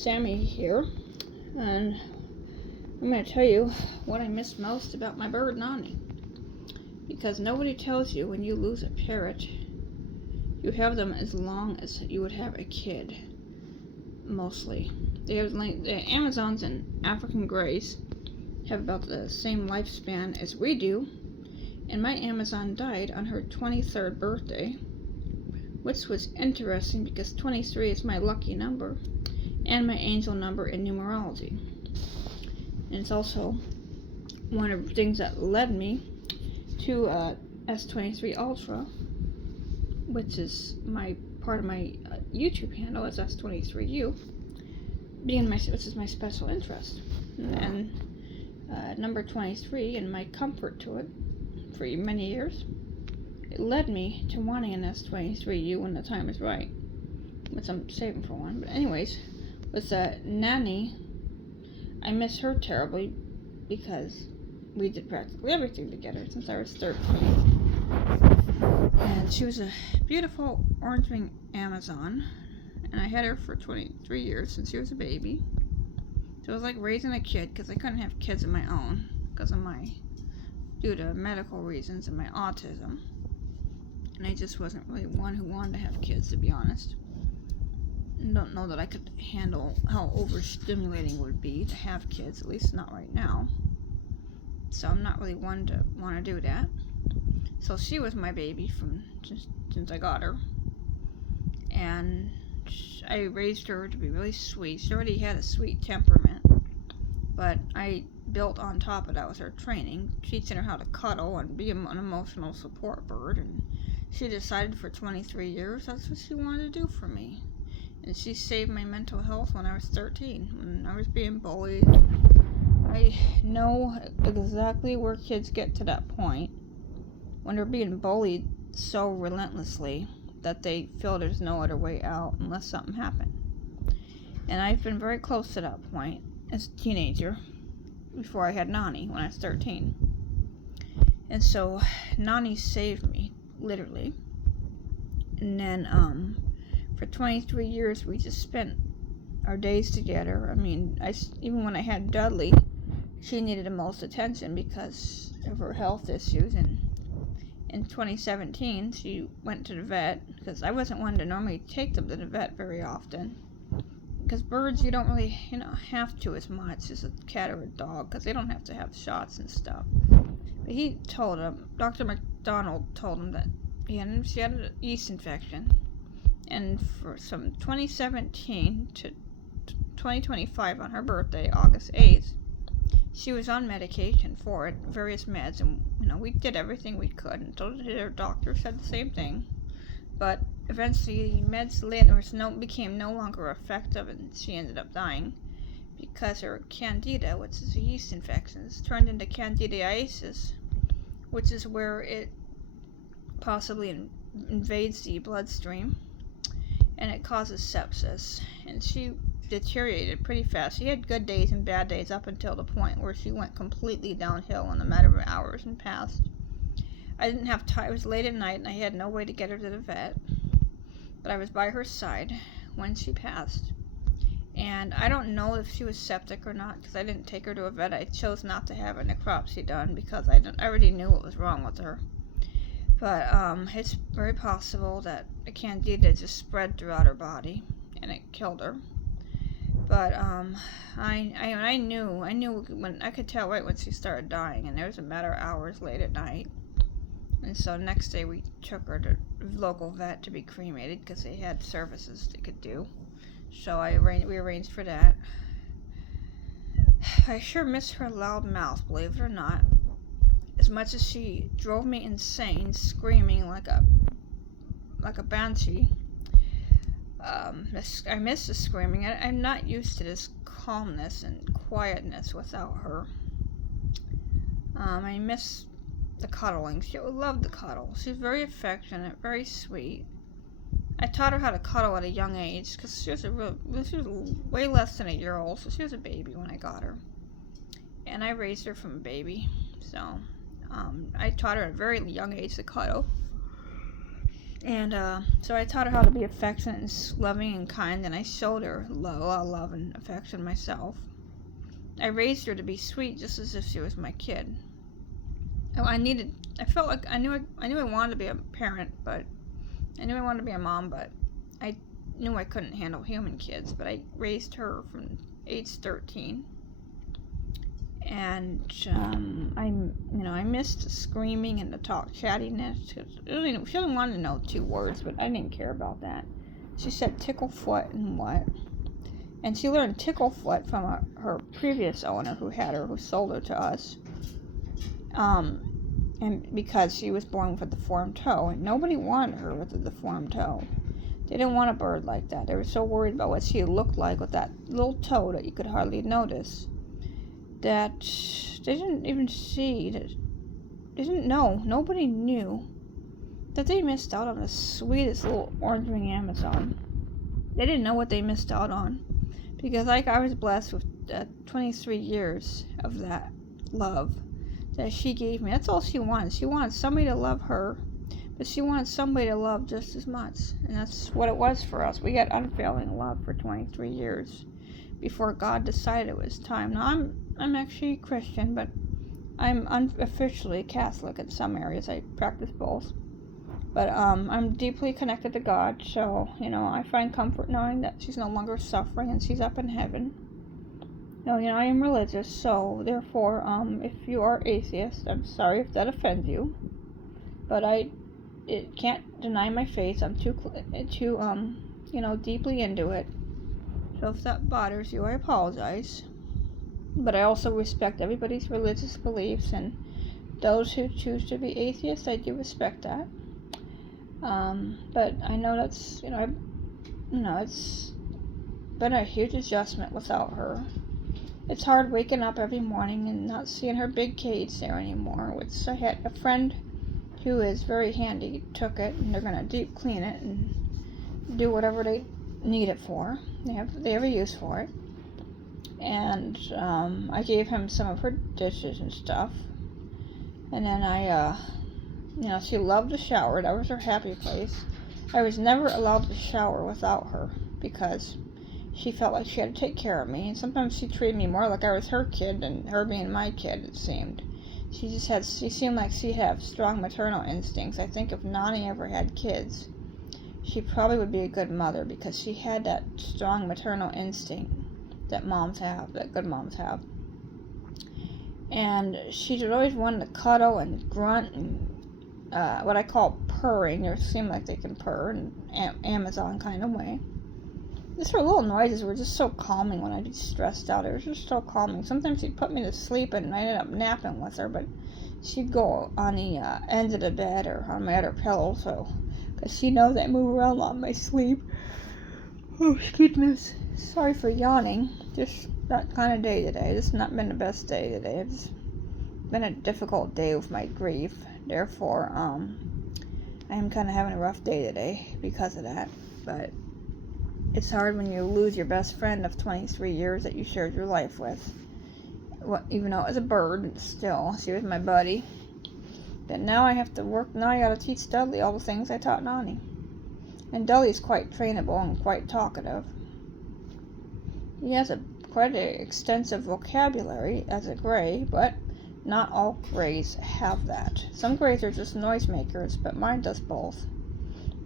Sammy here, and I'm going to tell you what I miss most about my bird Nani. Because nobody tells you when you lose a parrot, you have them as long as you would have a kid, mostly. The Amazons and African Greys have about the same lifespan as we do, and my Amazon died on her 23rd birthday, which was interesting because 23 is my lucky number and my angel number in numerology. And it's also one of the things that led me to S23 Ultra, which is my part of my YouTube handle as S23U, which is my special interest. And number 23 and my comfort to it for many years, it led me to wanting an S23U when the time is right, which I'm saving for one. But anyways, with Nani, I miss her terribly because we did practically everything together since I was 13. And she was a beautiful orange-winged Amazon, and I had her for 23 years since she was a baby. So it was like raising a kid because I couldn't have kids of my own due to medical reasons and my autism. And I just wasn't really one who wanted to have kids, to be honest. I don't know that I could handle how overstimulating it would be to have kids, at least not right now. So I'm not really one to want to do that. So she was my baby since I got her. And I raised her to be really sweet. She already had a sweet temperament, but I built on top of that with her training, teaching her how to cuddle and be an emotional support bird. And she decided for 23 years that's what she wanted to do for me. And she saved my mental health when I was 13, when I was being bullied. I know exactly where kids get to that point when they're being bullied so relentlessly that they feel there's no other way out unless something happened. And I've been very close to that point as a teenager before I had Nani when I was 13. And so Nani saved me, literally. And then for 23 years we just spent our days together. I mean, even when I had Dudley, she needed the most attention because of her health issues. And in 2017, she went to the vet because I wasn't one to normally take them to the vet very often. Because birds, you don't really, have to as much as a cat or a dog because they don't have to have shots and stuff. But he told him, Dr. McDonald told him that she had a yeast infection. And from 2017 to 2025 on her birthday, August 8th, she was on medication for it, various meds, and we did everything we could until her doctor said the same thing. But eventually, the meds became no longer effective, and she ended up dying because her candida, which is a yeast infection, turned into candidiasis, which is where it possibly invades the bloodstream, and it causes sepsis. And she deteriorated pretty fast. She had good days and bad days up until the point where she went completely downhill in a matter of hours and passed. I didn't have time. It was late at night and I had no way to get her to the vet, but I was by her side when she passed. And I don't know if she was septic or not because I didn't take her to a vet. I chose not to have a necropsy done because I already knew what was wrong with her. But it's very possible that the candida just spread throughout her body and it killed her. But I knew when I could tell right when she started dying, and there was a matter of hours late at night. And so next day we took her to the local vet to be cremated because they had services they could do. So we arranged for that. I sure miss her loud mouth, believe it or not. As much as she drove me insane, screaming like a banshee. I miss the screaming. I'm not used to this calmness and quietness without her. I miss the cuddling. She loved the cuddle. She's very affectionate, very sweet. I taught her how to cuddle at a young age because she was way less than a year old, so she was a baby when I got her. And I raised her from a baby, so I taught her at a very young age to cuddle. And so I taught her how to be affectionate and loving and kind, and I showed her a lot of love and affection myself. I raised her to be sweet, just as if she was my kid. I felt like I knew I wanted to be a parent, but I knew I wanted to be a mom, but I knew I couldn't handle human kids. But I raised her from age 13, and I missed the screaming and the chattiness. She didn't want to know 2 words, but I didn't care about that. She said ticklefoot and what, and she learned ticklefoot from her previous owner who sold her to us. And because she was born with a deformed toe, and nobody wanted her with a deformed toe. They didn't want a bird like that. They were so worried about what she looked like with that little toe that you could hardly notice, that they didn't even see, that they didn't know, nobody knew that they missed out on the sweetest little orange-winged Amazon. They didn't know what they missed out on, because like I was blessed with 23 years of that love that she gave me. That's all she wanted. She wanted somebody to love her, but she wanted somebody to love just as much. And that's what it was for us. We got unfailing love for 23 years before God decided it was time. Now, I'm actually Christian, but I'm unofficially Catholic in some areas. I practice both. But I'm deeply connected to God, so, I find comfort knowing that she's no longer suffering and she's up in heaven. No, I am religious, so therefore, if you are atheist, I'm sorry if that offends you, but it can't deny my faith. I'm too deeply into it. So if that bothers you, I apologize. But I also respect everybody's religious beliefs, and those who choose to be atheists, I do respect that. But I know that's, it's been a huge adjustment without her. It's hard waking up every morning and not seeing her big cage there anymore, which I had a friend who is very handy took it, and they're going to deep clean it and do whatever they need it for. They have a use for it. And I gave him some of her dishes and stuff. And then she loved to shower. That was her happy place. I was never allowed to shower without her because she felt like she had to take care of me, and sometimes she treated me more like I was her kid than her being my kid, it seemed. She seemed like she had strong maternal instincts. I think if Nani ever had kids, she probably would be a good mother because she had that strong maternal instinct that good moms have. And she always wanted to cuddle and grunt and what I call purring. They seem like they can purr in an Amazon kind of way. Just her little noises were just so calming when I'd be stressed out. It was just so calming. Sometimes she'd put me to sleep and I ended up napping with her, but she'd go on the end of the bed or on my other pillow, because she knows I move around a lot in my sleep. Oh, goodness. Sorry for yawning. Just that kind of day today. This has not been the best day today. It's been a difficult day with my grief. Therefore, I am kind of having a rough day today because of that. But it's hard when you lose your best friend of 23 years that you shared your life with. Even though it was a bird, still, she was my buddy. But now I have to work. Now I got to teach Dudley all the things I taught Nani. And Dudley's quite trainable and quite talkative. He has quite an extensive vocabulary as a gray, but not all grays have that. Some grays are just noisemakers, but mine does both.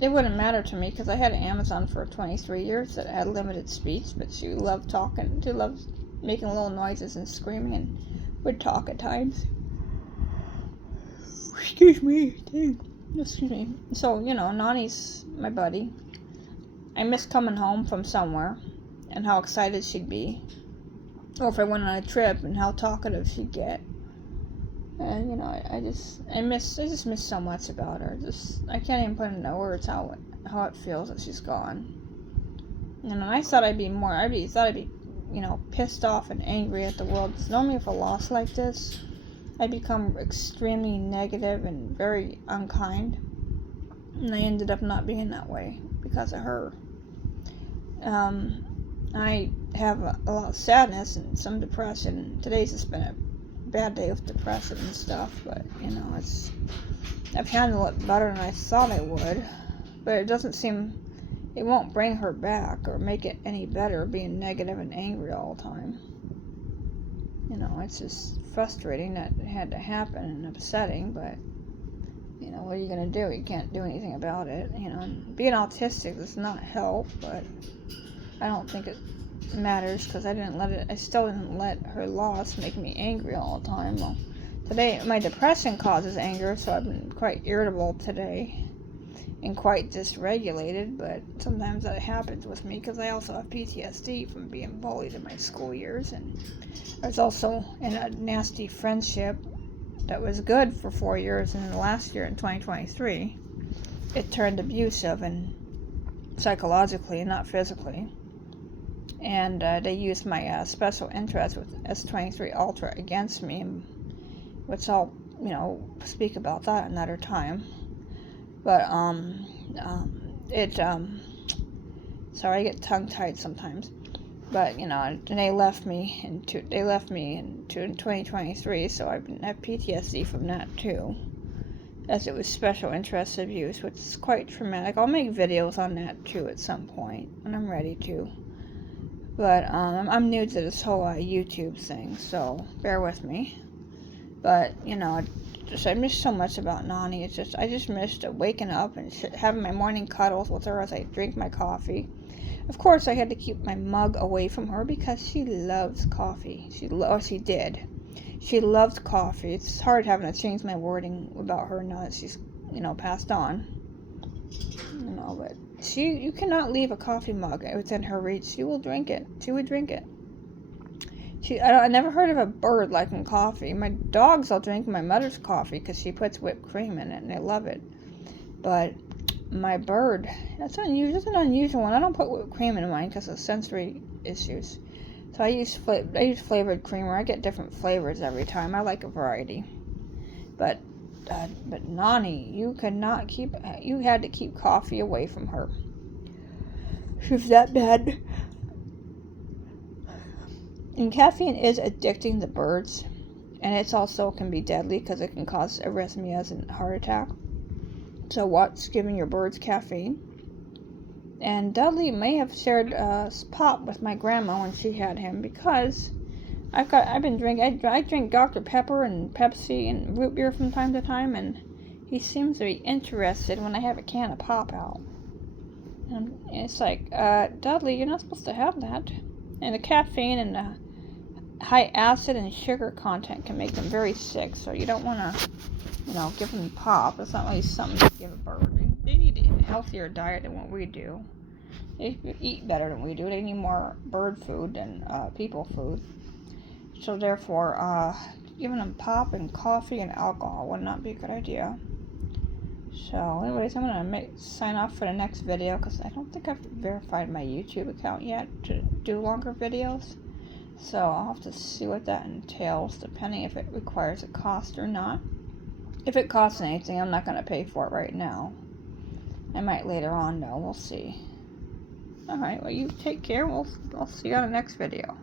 It wouldn't matter to me because I had an Amazon for 23 years that had limited speech, but she loved talking. She loved making little noises and screaming and would talk at times. Excuse me. Excuse me. So, Nani's my buddy. I miss coming home from somewhere and how excited she'd be. Or if I went on a trip and how talkative she'd get. And, I just miss so much about her. I can't even put into words how it feels that she's gone. And I thought I'd be pissed off and angry at the world. Because normally with a loss like this, I become extremely negative and very unkind. And I ended up not being that way because of her. I have a lot of sadness and some depression. Today's just been a bad day with depression and stuff, but I've handled it better than I thought I would. But it doesn't seem, it won't bring her back or make it any better being negative and angry all the time. You know, it's just frustrating that it had to happen and upsetting, but, you know, what are you going to do? You can't do anything about it. You know, and being autistic does not help, but I don't think it matters because I still didn't let her loss make me angry all the time. Well, today, my depression causes anger, so I've been quite irritable today and quite dysregulated, but sometimes that happens with me because I also have PTSD from being bullied in my school years, and I was also in a nasty friendship that was good for 4 years, and in the last year, in 2023, it turned abusive and psychologically and not physically, and they used my special interest with S23 Ultra against me, which I'll, you know, speak about that another time. But, sorry, I get tongue-tied sometimes. But, you know, and they left me in 2023, so I have PTSD from that, too. As it was special interest abuse, which is quite traumatic. I'll make videos on that, too, at some point, when I'm ready to. But, I'm new to this whole YouTube thing, so bear with me. But, you know, I miss so much about Nani. I just missed waking up and having my morning cuddles with her as I drink my coffee. Of course, I had to keep my mug away from her because she loves coffee. She did. She loved coffee. It's hard having to change my wording about her now that she's, you know, passed on. You know, but you cannot leave a coffee mug within her reach. She will drink it. She would drink it. I never heard of a bird liking coffee. My dogs will drink my mother's coffee because she puts whipped cream in it and they love it. But my bird, that's an unusual one. I don't put whipped cream in mine because of sensory issues. So I use flavored creamer. I get different flavors every time. I like a variety. But Nani, you had to keep coffee away from her. She was that bad. And caffeine is addicting to birds, and it's also can be deadly because it can cause arrhythmias and heart attack. So watch giving your birds caffeine. And Dudley may have shared pop with my grandma when she had him because I drink Dr. Pepper and Pepsi and root beer from time to time, and he seems to be interested when I have a can of pop out. And it's like, Dudley, you're not supposed to have that. And the caffeine and the high acid and sugar content can make them very sick, so you don't want to, you know, give them pop. It's not really something to give a bird. They need a healthier diet than what we do. They eat better than we do. They need more bird food than people food. So therefore, giving them pop and coffee and alcohol would not be a good idea. So anyways, I'm going to sign off for the next video because I don't think I've verified my YouTube account yet to do longer videos. So I'll have to see what that entails, depending if it requires a cost or not. If it costs anything, I'm not going to pay for it right now. I might later on, though. We'll see. Alright, well, you take care. I'll see you on the next video.